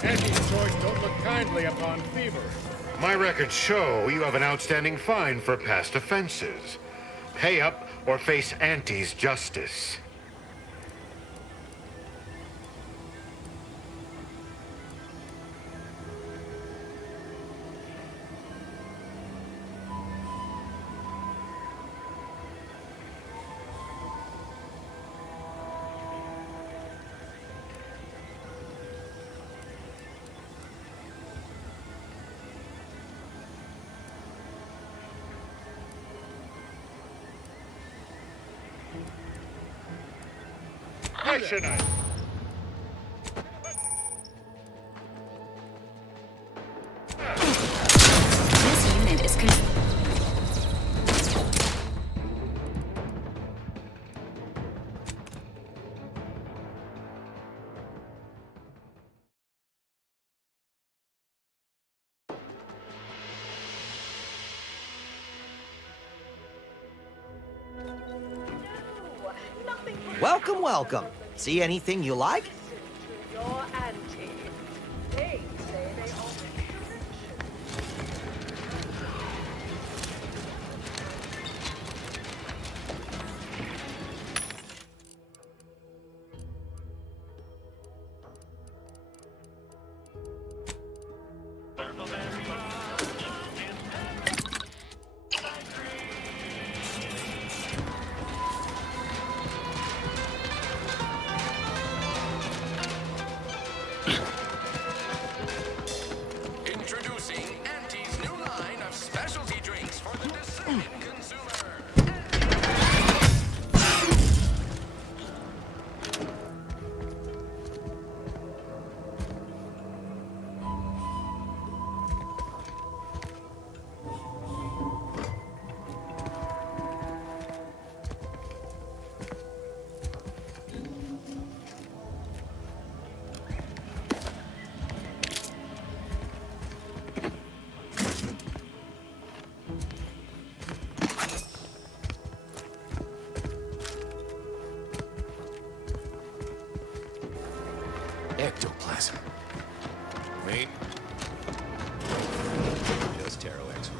Anti's choice don't look kindly upon fever. My records show you have an outstanding fine for past offenses. Pay up or face Anti's justice. Tonight. This unit is Welcome, welcome. See anything you like? Your auntie. They say they already Introducing Auntie's new line of specialty drinks for the discerning consumer. Ectoplasm. Wait. Just Terralex.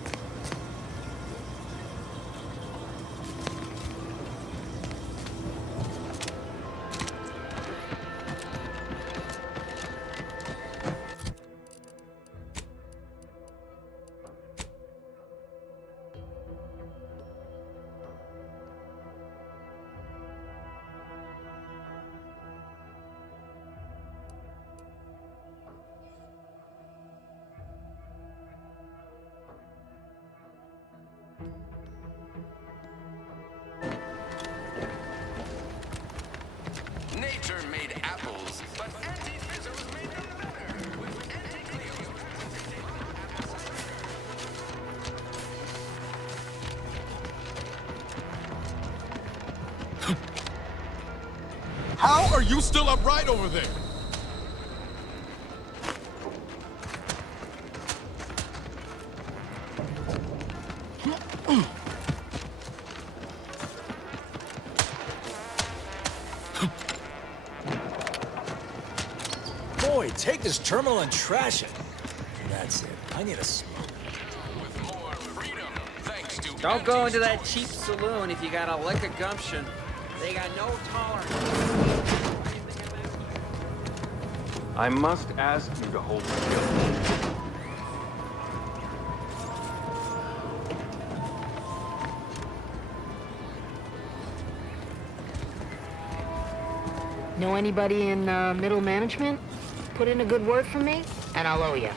Nature made apples, but Auntie Fizzos made them better with Auntie Cleo's apple cider. How are you still upright over there? Boy, take this terminal and trash it. That's it. I need a smoke. With more freedom, thanks to Don't go into that cheap saloon if you got a lick of gumption. They got no tolerance. I must ask you to hold still. Know anybody in middle management? Put in a good word for me, and I'll owe you.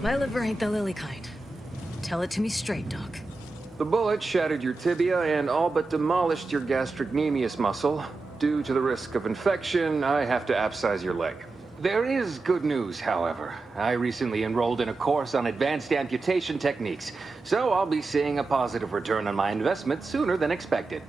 My liver ain't the lily kind. Tell it to me straight, Doc. The bullet shattered your tibia and all but demolished your gastrocnemius muscle. Due to the risk of infection, I have to abscise your leg. There is good news, however. I recently enrolled in a course on advanced amputation techniques, so I'll be seeing a positive return on my investment sooner than expected.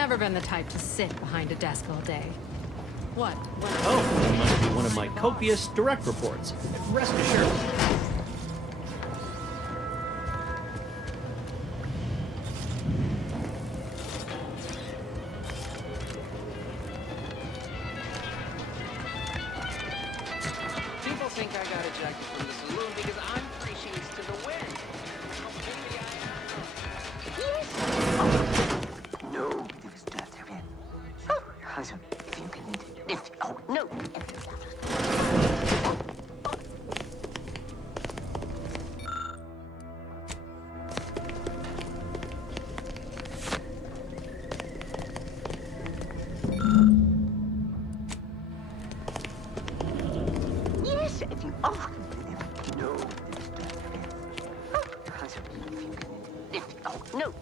Never been the type to sit behind a desk all day. What? Oh, it must be one of my copious direct reports. Rest assured. People think I got ejected from the saloon because I'm three sheets to the wind. No, this is not there. Oh, Hansen, if you can if oh no. Yes, if you oh no, this is not there. Oh, Hansen, if you can if oh no. No.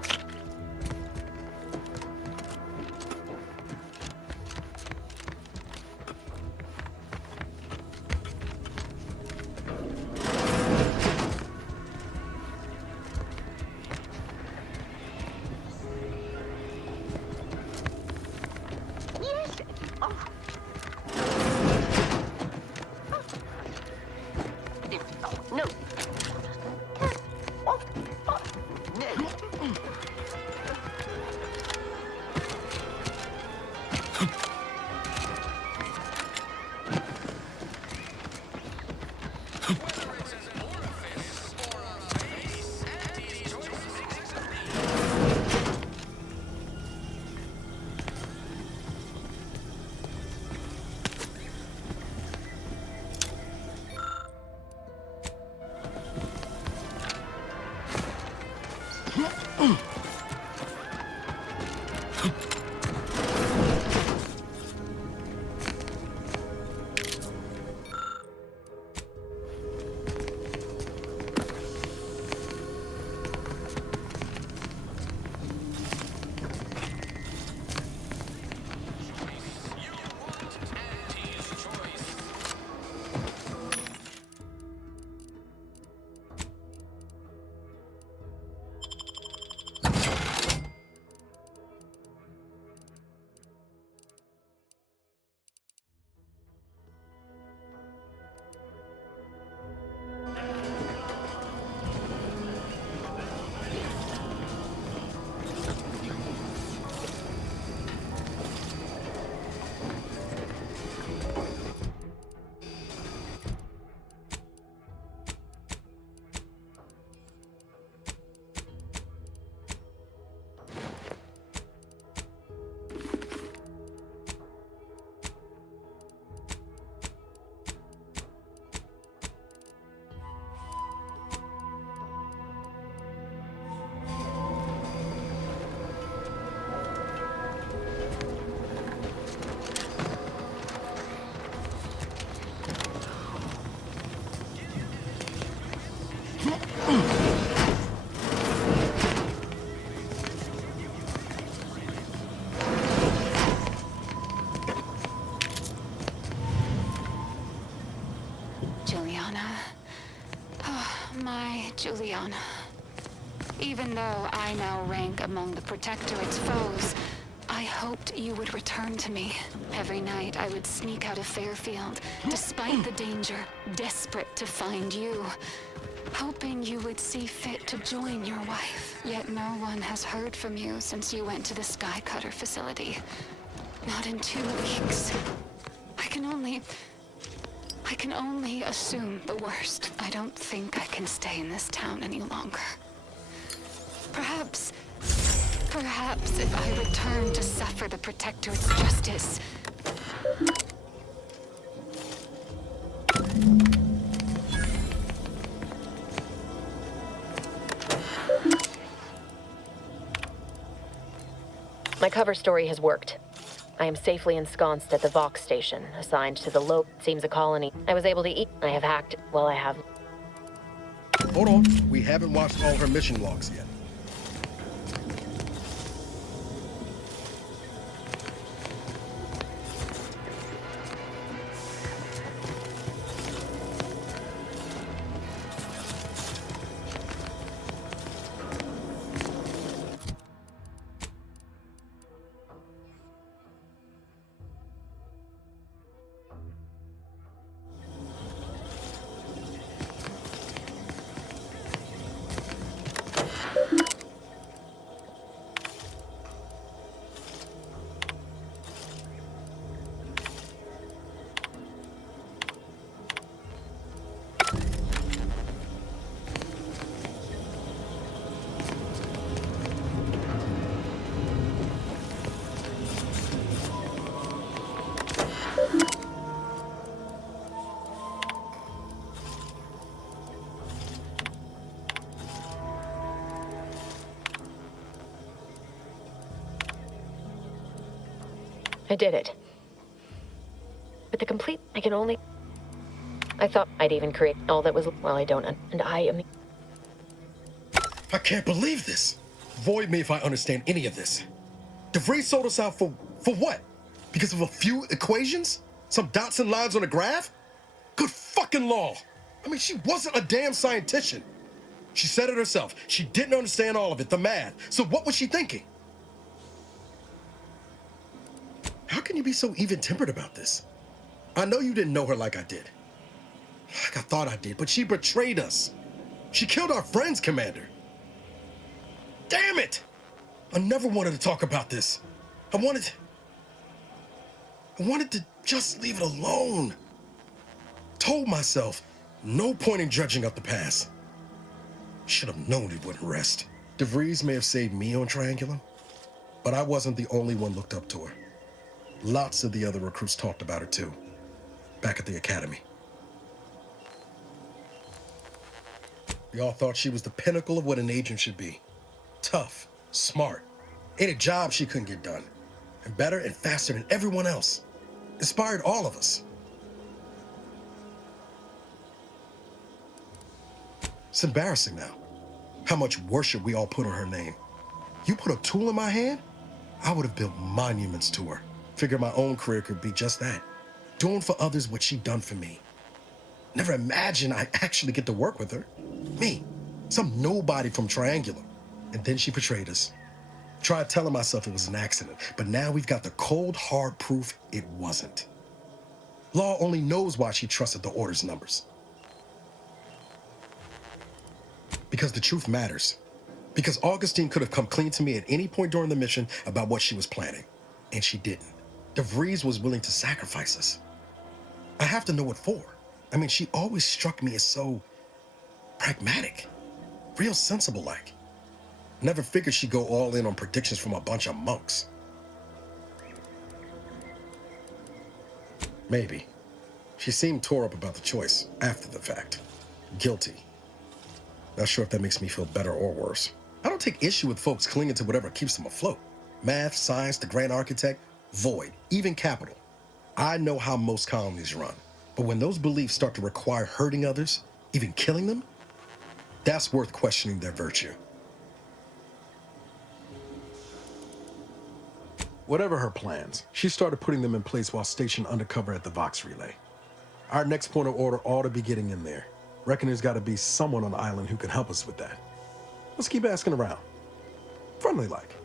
Oh. Yes. Oh. Oh. No. Juliana. Even though I now rank among the Protectorate's foes, I hoped you would return to me. Every night I would sneak out of Fairfield, despite the danger, desperate to find you. Hoping you would see fit to join your wife. Yet no one has heard from you since you went to the Skycutter facility. Not in 2 weeks. I can only assume the worst. I don't think I can stay in this town any longer. Perhaps if I return to suffer the Protectorate's justice. My cover story has worked. I am safely ensconced at the Vox station, assigned to the low. Seems a colony. I was able to eat. I have hacked. Well, I have. Hold on. We haven't watched all her mission logs yet. I did it. But the complete, I thought I'd even create all that was, well, I don't, and I am... I can't believe this. Void me if I understand any of this. DeVries sold us out for what? Because of a few equations? Some dots and lines on a graph? Good fucking law. I mean, she wasn't a damn scientist. She said it herself. She didn't understand all of it, the math. So what was she thinking? How can you be so even-tempered about this? I know you didn't know her like I did. Like I thought I did, but she betrayed us. She killed our friends, Commander. Damn it! I never wanted to talk about this. I wanted to just leave it alone. Told myself, no point in dredging up the past. Should have known it wouldn't rest. DeVries may have saved me on Triangulum, but I wasn't the only one looked up to her. Lots of the other recruits talked about her too, back at the academy. We all thought she was the pinnacle of what an agent should be. Tough, smart, ain't a job she couldn't get done, and better and faster than everyone else. Inspired all of us. It's embarrassing now, how much worship we all put on her name. You put a tool in my hand, I would have built monuments to her. Figured my own career could be just that, doing for others what she'd done for me. Never imagined I'd actually get to work with her. Me, some nobody from Triangulum. And then she betrayed us. Tried telling myself it was an accident, but now we've got the cold, hard proof it wasn't. Law only knows why she trusted the Order's numbers. Because the truth matters. Because Augustine could have come clean to me at any point during the mission about what she was planning. And she didn't. DeVries was willing to sacrifice us. I have to know what for. I mean, she always struck me as so pragmatic. Real sensible-like. Never figured she'd go all in on predictions from a bunch of monks. Maybe. She seemed tore up about the choice after the fact. Guilty. Not sure if that makes me feel better or worse. I don't take issue with folks clinging to whatever keeps them afloat. Math, science, the grand architect, Void, even capital. I know how most colonies run. But when those beliefs start to require hurting others, even killing them, that's worth questioning their virtue. Whatever her plans, she started putting them in place while stationed undercover at the Vox Relay. Our next point of order ought to be getting in there. Reckon there's got to be someone on the island who can help us with that. Let's keep asking around. Friendly like.